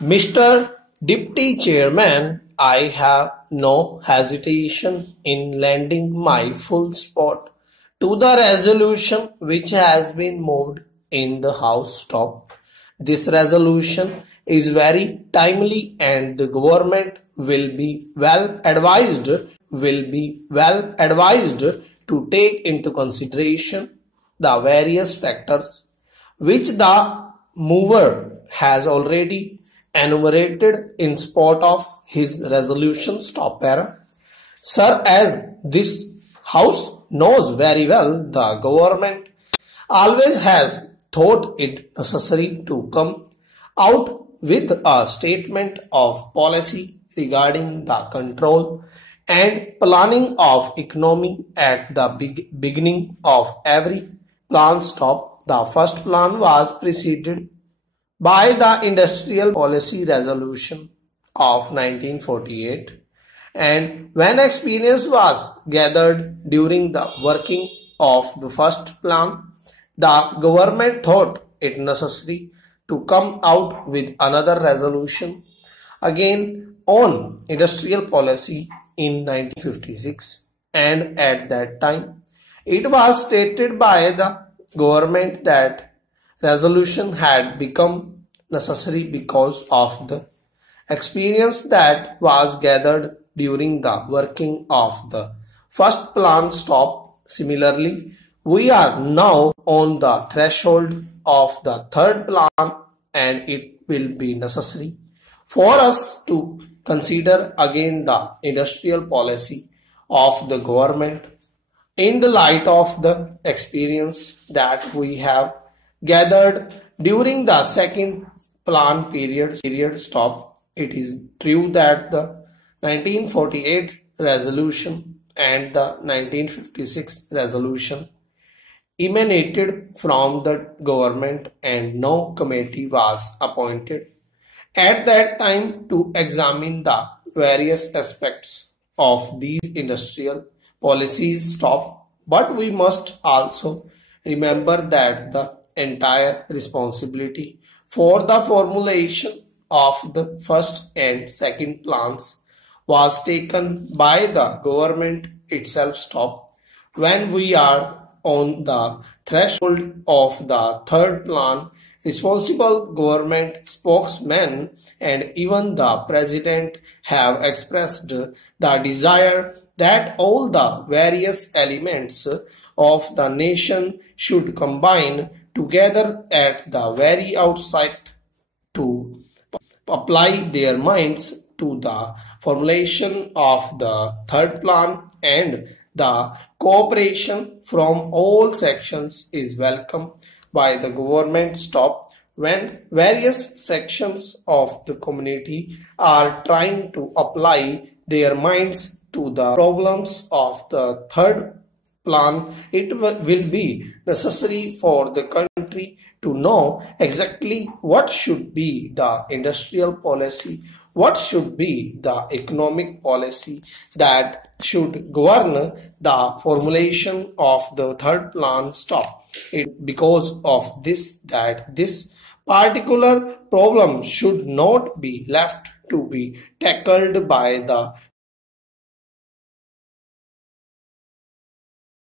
Mr. Deputy Chairman, I have no hesitation in lending my full support to the resolution which has been moved in the House top. This resolution is very timely and the government will be well advised to take into consideration the various factors which the mover has already enumerated in support of his resolution stop para. Sir, as this House knows very well, the government always has thought it necessary to come out with a statement of policy regarding the control and planning of economy at the beginning of every plan stop. The first plan was preceded by the Industrial Policy Resolution of 1948, and when experience was gathered during the working of the first plan, the government thought it necessary to come out with another resolution again on industrial policy in 1956, and at that time it was stated by the government that resolution had become necessary because of the experience that was gathered during the working of the first plan stop. Similarly, we are now on the threshold of the third plan, and it will be necessary for us to consider again the industrial policy of the government in the light of the experience that we have gathered during the second plan period stop. It is true that the 1948 resolution and the 1956 resolution emanated from the government, and no committee was appointed at that time to examine the various aspects of these industrial policies stop. But we must also remember that the entire responsibility for the formulation of the first and second plans was taken by the government itself stop. When we are on the threshold of the third plan, responsible government spokesmen and even the president have expressed the desire that all the various elements of the nation should combine together at the very outset to apply their minds to the formulation of the third plan, and the cooperation from all sections is welcome by the government stop. When various sections of the community are trying to apply their minds to the problems of the third plan, it will be necessary for the country to know exactly what should be the industrial policy, what should be the economic policy that should govern the formulation of the third plan stop. Because of this, that this particular problem should not be left to be tackled by the